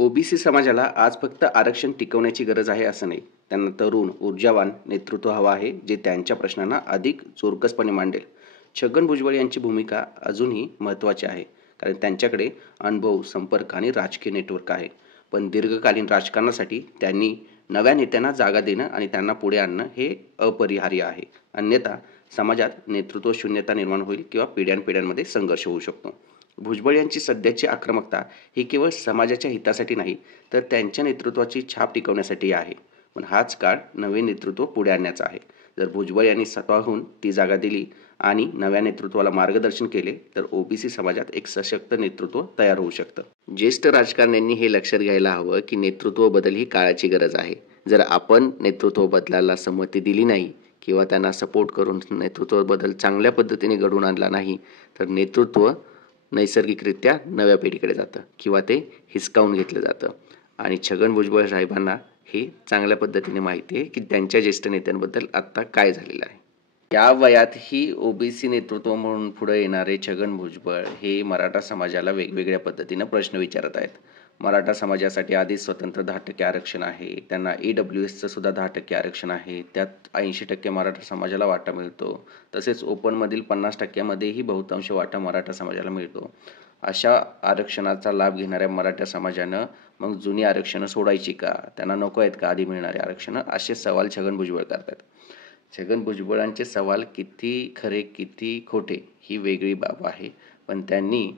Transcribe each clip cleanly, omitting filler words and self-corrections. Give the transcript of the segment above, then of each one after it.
OBC समाजाला आज फक्त आरक्षण टिकवण्याची गरज आहे असं नाही. त्यांना तरुण, ऊर्जावान नेतृत्व हवं आहे, जे त्यांच्या प्रश्नांना अधिक जोरकसपणे मांडेल. छगन भुजबळ यांची भूमिका अजूनही महत्त्वाची आहे, कारण त्यांच्याकडे अनुभव, संपर्क आणि राजकीय नेटवर्क आहे. पण दीर्घकालीन राजकारणासाठी त्यांनी नव्या नेत्यांना जागा देणं आणि त्यांना पुढे आणणं हे अपरिहार्य आहे. अन्यथा समाजात नेतृत्व शून्यता निर्माण होईल किंवा पिढ्यानपिढ्यांमध्ये संघर्ष होऊ शकतो. भुजबळ यांची सध्याची आक्रमकता ही केवळ समाजाच्या हितासाठी नाही, तर त्यांच्या नेतृत्वाची छाप टिकवण्यासाठी आहे. पण हाच काळ नवे नेतृत्व पुढे आणण्याचा आहे. जर भुजबळ यांनी स्वतःहून ती जागा दिली आणि नव्या नेतृत्वाला मार्गदर्शन केले, तर ओबीसी समाजात एक सशक्त नेतृत्व तयार होऊ शकतं. ज्येष्ठ राजकारण्यांनी हे लक्षात घ्यायला हवं की नेतृत्व बदल ही काळाची गरज आहे. जर आपण नेतृत्व बदलाला संमती दिली नाही किंवा त्यांना सपोर्ट करून नेतृत्व बदल चांगल्या पद्धतीने घडवून आणला नाही, तर नेतृत्व नैसर्गिकरित्या नव्या पिढीकडे जातं किंवा ते हिसकावून घेतलं जातं. आणि छगन भुजबळ साहेबांना हे चांगल्या पद्धतीने माहिती आहे की त्यांच्या ज्येष्ठ नेत्यांबद्दल आत्ता काय झालेलं आहे. या वयातही ओबीसी नेतृत्व म्हणून पुढे येणारे छगन भुजबळ हे मराठा समाजाला वेगवेगळ्या पद्धतीनं प्रश्न विचारत आहेत. मराठा समाजासाठी आधीच स्वतंत्र 10% आरक्षण आहे. त्यांना EWSचं सुद्धा 10% आरक्षण आहे. त्यात 80% मराठा समाजाला वाटा मिळतो. तसेच ओपनमधील 50%मध्येही बहुतांश वाटा मराठा समाजाला मिळतो. अशा आरक्षणाचा लाभ घेणाऱ्या मराठा समाजानं मग जुनी आरक्षणं सोडायची का? त्यांना नको आहेत का आधी मिळणारे आरक्षणं? असे सवाल छगन भुजबळ करतात. छगन भुजबळांचे सवाल किती खरे किती खोटे ही वेगळी बाब आहे. पण त्यांनी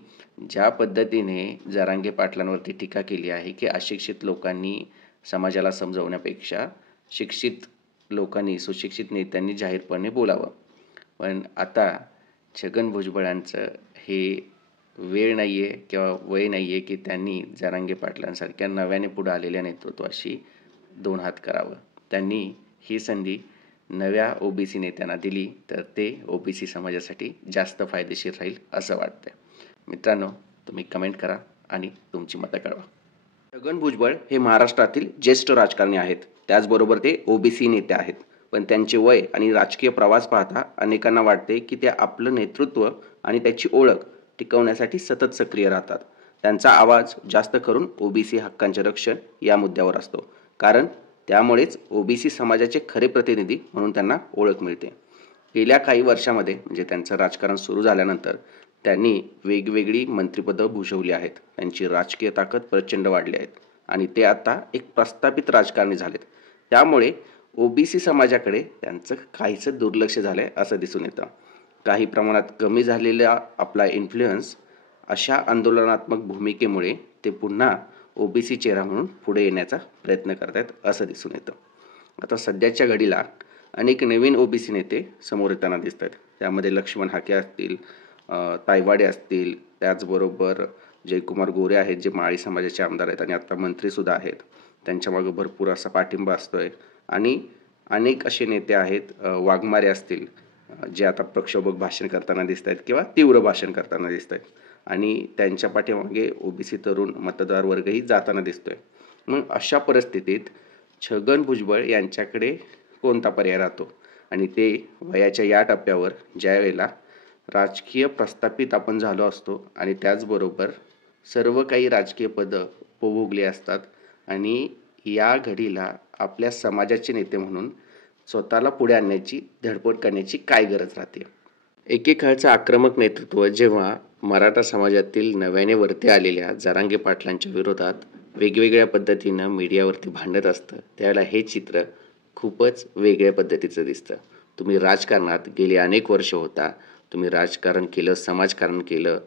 ज्या पद्धतीने जरांगे पाटलांवरती टीका केली आहे की अशिक्षित लोकांनी समाजाला समजवण्यापेक्षा शिक्षित लोकांनी, सुशिक्षित नेत्यांनी जाहीरपणे बोलावं. पण आता छगन भुजबळांचं हे वेळ नाही आहे किंवा वय नाही आहे की त्यांनी जरांगे पाटलांसारख्या नव्याने पुढे आलेल्या नेतृत्वाशी दोन हात करावं. त्यांनी ही संधी नव्या ओबीसी नेत्यांना दिली तर ते ओबीसी समाजासाठी जास्त फायदेशीर राहील असं वाटतं. मित्रांनो, तुम्ही कमेंट करा आणि तुमची मतं कळवा. छगन भुजबळ हे महाराष्ट्रातील ज्येष्ठ राजकारणी आहेत. त्याचबरोबर ते ओबीसी नेते आहेत. पण त्यांचे वय आणि राजकीय प्रवास पाहता अनेकांना वाटते की ते आपलं नेतृत्व आणि त्याची ओळख टिकवण्यासाठी सतत सक्रिय राहतात. त्यांचा आवाज जास्त करून ओबीसी हक्कांचे रक्षण या मुद्द्यावर असतो, कारण त्यामुळेच ओबीसी समाजाचे खरे प्रतिनिधी म्हणून त्यांना ओळख मिळते. गेल्या काही वर्षामध्ये म्हणजे त्यांचं राजकारण सुरू झाल्यानंतर त्यांनी वेगवेगळी मंत्रिपदं भूषवली आहेत. त्यांची राजकीय ताकद प्रचंड वाढली आहेत आणि ते आता एक प्रस्थापित राजकारणी झालेत. त्यामुळे ओबीसी समाजाकडे त्यांचं काहीसं दुर्लक्ष झालं आहे असं दिसून येतं. काही प्रमाणात कमी झालेला आपला इन्फ्लुएन्स अशा आंदोलनात्मक भूमिकेमुळे ते पुन्हा ओबीसी चेहरा म्हणून पुढे येण्याचा प्रयत्न करत आहेत असं दिसून येतं. आता सध्याच्या घडीला अनेक नवीन ओबीसी नेते समोर येताना दिसत आहेत. त्यामध्ये लक्ष्मण हाके असतील, तायवाडे असतील, त्याचबरोबर जयकुमार गोरे आहेत जे माळी समाजाचे आमदार आहेत आणि आता मंत्रीसुद्धा आहेत. त्यांच्यामागं भरपूर असा पाठिंबा असतो आहे. आणि अनेक असे नेते आहेत, वाघमारे असतील, जे आता प्रक्षोभक भाषण करताना दिसत आहेत किंवा तीव्र भाषण करताना दिसत आहेत. आणि त्यांच्या पाठीमागे ओबीसी तरुण मतदार वर्गही जाताना दिसतोय. मग अशा परिस्थितीत छगन भुजबळ यांच्याकडे कोणता पर्याय राहतो? आणि ते वयाच्या या टप्प्यावर ज्या वेळेला राजकीय प्रस्थापित आपण झालो असतो आणि त्याचबरोबर सर्व काही राजकीय पदं उपभोगली असतात आणि या घडीला आपल्या समाजाचे नेते म्हणून स्वतःला पुढे आणण्याची धडपड करण्याची काय गरज राहते? एकेकाळचं आक्रमक नेतृत्व जेव्हा मराठा समाजातील नव्याने वरती आलेल्या जरांगे पाटलांच्या विरोधात वेगवेगळ्या पद्धतीनं मीडियावरती भांडत असतं, त्यावेळेला हे चित्र खूपच वेगळ्या पद्धतीचं दिसतं. तुम्ही राजकारणात गेली अनेक वर्ष होता, तुम्ही राजकारण केलं, समाजकारण केलं,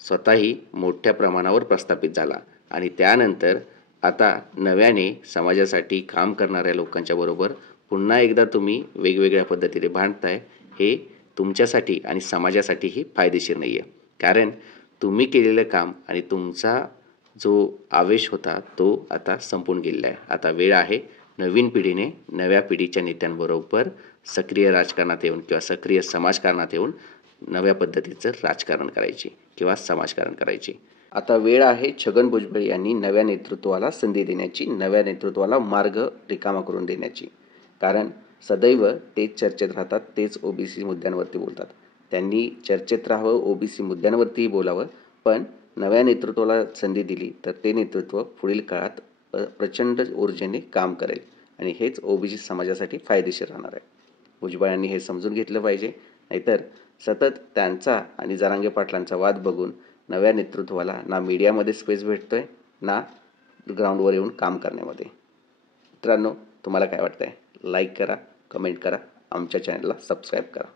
स्वतःही मोठ्या प्रमाणावर प्रस्थापित झाला आणि त्यानंतर आता नव्याने समाजासाठी काम करणाऱ्या लोकांच्या बरोबर पुन्हा एकदा तुम्ही वेगवेगळ्या पद्धतीने भांडताय. हे तुमच्यासाठी आणि समाजासाठीही फायदेशीर नाही आहे, कारण तुम्ही केलेलं काम आणि तुमचा जो आवेश होता तो आता संपून गेलेला आहे. आता वेळ आहे नवीन पिढीने नव्या पिढीच्या नेत्यांबरोबर सक्रिय राजकारणात येऊन किंवा सक्रिय समाजकारणात येऊन नव्या पद्धतीचं राजकारण करायची किंवा समाजकारण करायची. आता वेळ आहे छगन भुजबळ यांनी नव्या नेतृत्वाला संधी देण्याची, नव्या नेतृत्वाला मार्ग रिकामा करून देण्याची. कारण सदैव तेच चर्चेत राहतात, तेच ओबीसी मुद्द्यांवरती बोलतात. त्यांनी चर्चेत राहावं, ओबीसी मुद्द्यांवरतीही बोलावं, पण नव्या नेतृत्वाला संधी दिली तर ते नेतृत्व पुढील काळात प्रचंड ऊर्जेने काम करेल आणि हेच ओबीसी समाजासाठी फायदेशीर राहणार आहे. भुजबळ यांनी हे समजून घेतलं पाहिजे, नाहीतर सतत त्यांचा आणि जरांगे पाटलांचा वाद बघून नव्या नेतृत्वाला ना मीडियामध्ये स्पेस भेटतोय ना ग्राउंडवर येऊन काम करण्यामध्ये. मित्रांनो, तुम्हाला काय वाटतंय? लाईक करा, कमेंट करा, आमच्या चॅनलला सबस्क्राईब करा.